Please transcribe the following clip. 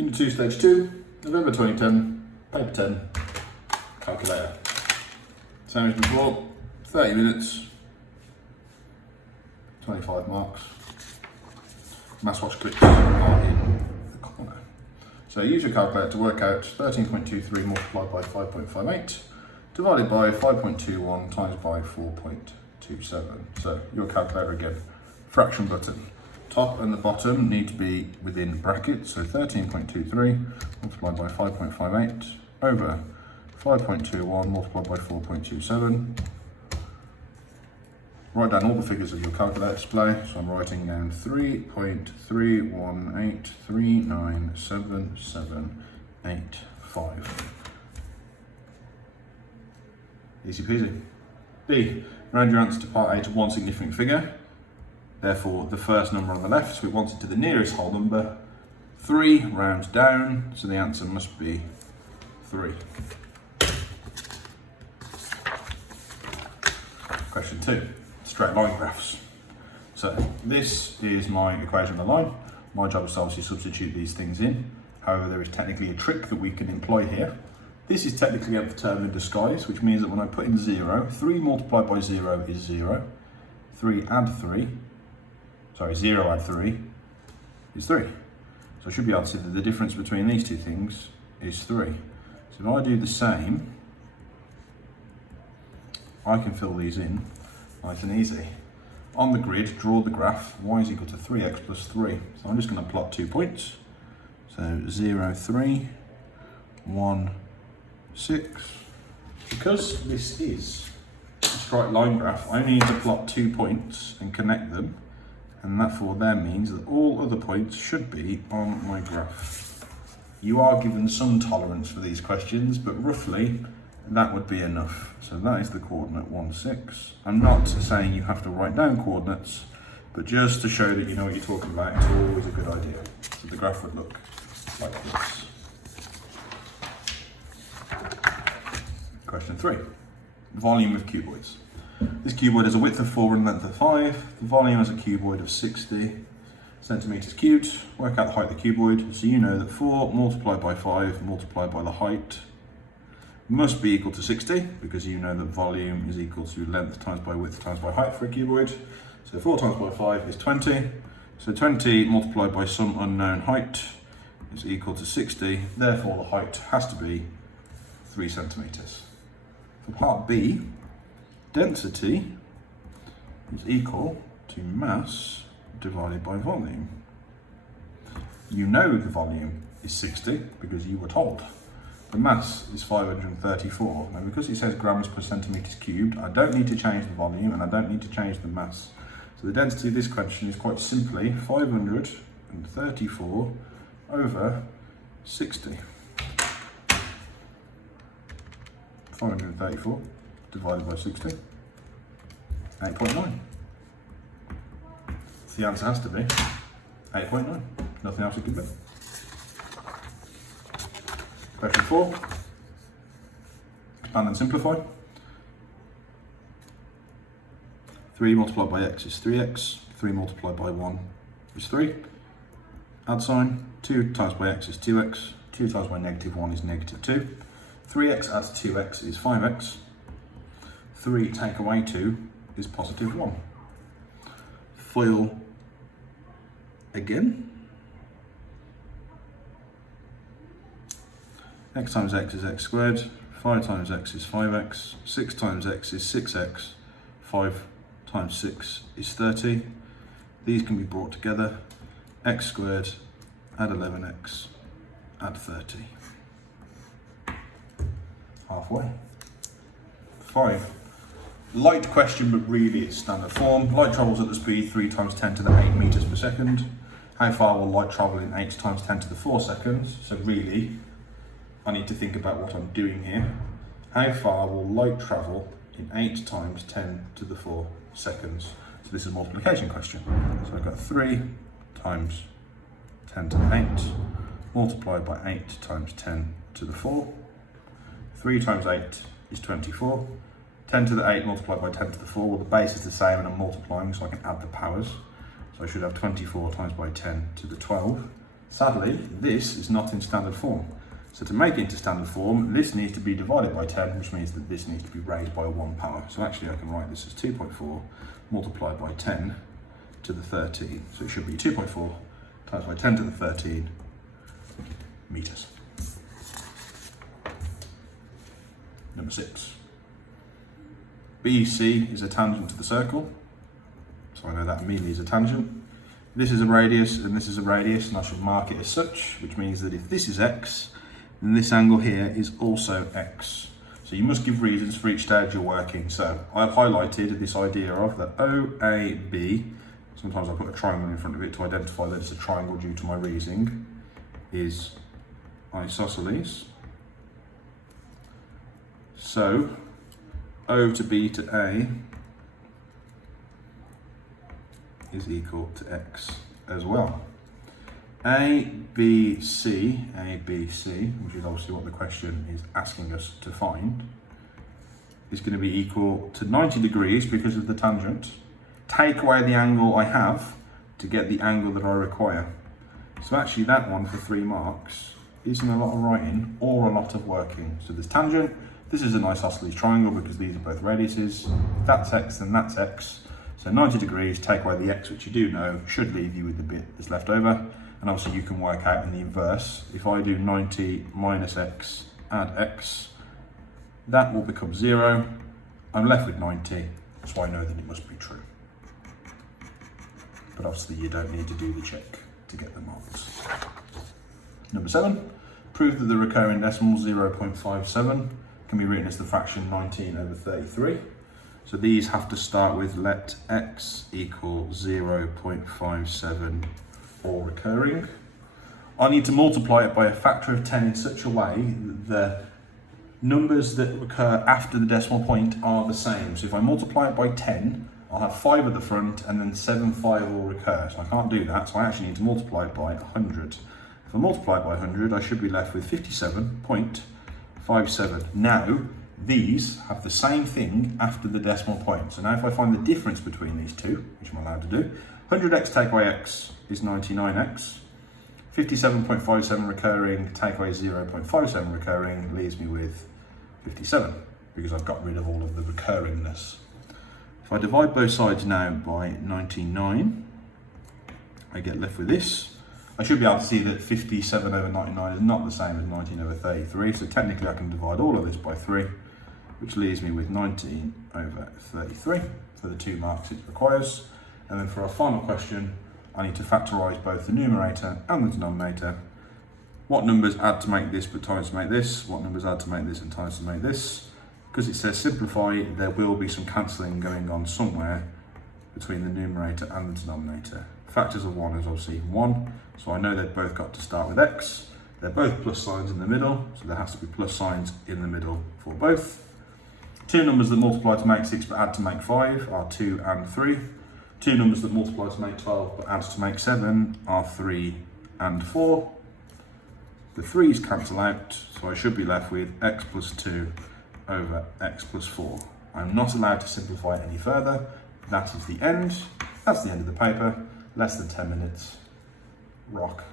Unit 2, Stage 2, November 2010, Paper 10, calculator. Same as before, 30 minutes, 25 marks. Mass watch clicks are in the corner. So use your calculator to work out 13.23 multiplied by 5.58 divided by 5.21 times by 4.27. So your calculator again, fraction button. Top and the bottom need to be within brackets, so 13.23 multiplied by 5.58 over 5.21 multiplied by 4.27. Write down all the figures of your calculator display, so I'm writing down 3.318397785. Easy peasy. B, round your answer to part A to one significant figure. Therefore, the first number on the left, so we want it to the nearest whole number. 3 rounds down, so the answer must be 3. Question 2, straight line graphs. So this is my equation of the line. My job is to obviously substitute these things in. However, there is technically a trick that we can employ here. This is technically a term in disguise, which means that when I put in 0, 3 multiplied by 0 is 0. 3 add 3. Sorry, 0 add 3 is 3. So I should be able to see that the difference between these two things is 3. So if I do the same, I can fill these in nice and easy. On the grid, draw the graph, y is equal to 3x plus 3. So I'm just going to plot 2 points. So 0, 3, 1, 6. Because this is a straight line graph, I only need to plot 2 points and connect them. And that for them means that all other points should be on my graph. You are given some tolerance for these questions, but roughly that would be enough. So that is the coordinate 1, 6. I'm not saying you have to write down coordinates, but just to show that you know what you're talking about, it's always a good idea. So the graph would look like this. Question 3, volume of cuboids. This cuboid has a width of 4 and length of 5. The volume has a cuboid of 60 centimeters cubed. Work out the height of the cuboid. So you know that 4 multiplied by 5 multiplied by the height must be equal to 60, because you know that volume is equal to length times by width times by height for a cuboid. So 4 times by 5 is 20. So 20 multiplied by some unknown height is equal to 60. Therefore the height has to be 3 centimeters. For part B, density is equal to mass divided by volume. You know the volume is 60 because you were told. The mass is 534. Now because it says grams per centimeters cubed, I don't need to change the volume and I don't need to change the mass. So the density of this question is quite simply 534 over 60. 534 divided by 60, 8.9. So the answer has to be 8.9. Nothing else it could be. Question 4. Expand and simplify. 3 multiplied by x is 3x. 3 multiplied by 1 is 3. Add sign. 2 times by x is 2x. 2 times by negative 1 is negative 2. 3x adds 2x is 5x. 3 take away 2 is positive 1. FOIL again. X times x is x squared. 5 times x is 5x. 6 times x is 6x. 5 times 6 is 30. These can be brought together. X squared, add 11x, add 30. Halfway. 5. Light question, but really it's standard form. Light travels at the speed 3 times 10 to the 8 meters per second. How far will light travel in 8 times 10 to the 4 seconds? So really, I need to think about what I'm doing here. How far will light travel in 8 times 10 to the 4 seconds? So this is a multiplication question. So I've got 3 times 10 to the 8 multiplied by 8 times 10 to the 4. 3 times 8 is 24. 10 to the 8 multiplied by 10 to the 4, well the base is the same and I'm multiplying so I can add the powers. So I should have 24 times by 10 to the 12 Sadly, this is not in standard form. So to make it into standard form, this needs to be divided by 10, which means that this needs to be raised by 1 power. So actually I can write this as 2.4 multiplied by 10 to the 13. So it should be 2.4 times by 10 to the 13 meters. Number 6. BC is a tangent to the circle. So I know that immediately is a tangent. This is a radius and this is a radius, and I should mark it as such, which means that if this is x, then this angle here is also x. So you must give reasons for each stage you're working. So I've highlighted this idea of that OAB, sometimes I put a triangle in front of it to identify that it's a triangle due to my reasoning, is isosceles. So O to B to A is equal to x as well. ABC, which is obviously what the question is asking us to find, is going to be equal to 90 degrees because of the tangent. Take away the angle I have to get the angle that I require. So actually that one for 3 marks isn't a lot of writing or a lot of working. So this tangent, this is an isosceles triangle because these are both radiuses. If that's x, then that's x. So 90 degrees, take away the x, which you do know, should leave you with the bit that's left over. And obviously you can work out in the inverse. If I do 90 minus x, add x, that will become 0. I'm left with 90, so I know that it must be true. But obviously you don't need to do the check to get the marks. Number 7, prove that the recurring decimal 0.57 can be written as the fraction 19 over 33. So these have to start with let x equal 0.57 or recurring. I need to multiply it by a factor of 10 in such a way that the numbers that recur after the decimal point are the same. So if I multiply it by 10, I'll have 5 at the front and then 7 5 will recur. So I can't do that, so I actually need to multiply it by 100. If I multiply it by 100, I should be left with 57.57. Now, these have the same thing after the decimal point. So now if I find the difference between these two, which I'm allowed to do, 100x take away x is 99x. 57.57 recurring take away 0.57 recurring leaves me with 57 because I've got rid of all of the recurringness. If I divide both sides now by 99, I get left with this. I should be able to see that 57 over 99 is not the same as 19 over 33, so technically I can divide all of this by 3, which leaves me with 19 over 33 for the 2 marks it requires. And then for our final question, I need to factorise both the numerator and the denominator. What numbers add to make this but times to make this? What numbers add to make this and times to make this? Because it says simplify, there will be some cancelling going on somewhere between the numerator and the denominator. Factors of 1 is obviously 1, so I know they've both got to start with x. They're both plus signs in the middle, so there has to be plus signs in the middle for both. 2 numbers that multiply to make 6 but add to make 5 are 2 and 3. 2 numbers that multiply to make 12 but add to make 7 are 3 and 4. The 3's cancel out, so I should be left with x plus 2 over x plus 4. I'm not allowed to simplify it any further. That is the end. That's the end of the paper. Less than 10 minutes. Rock.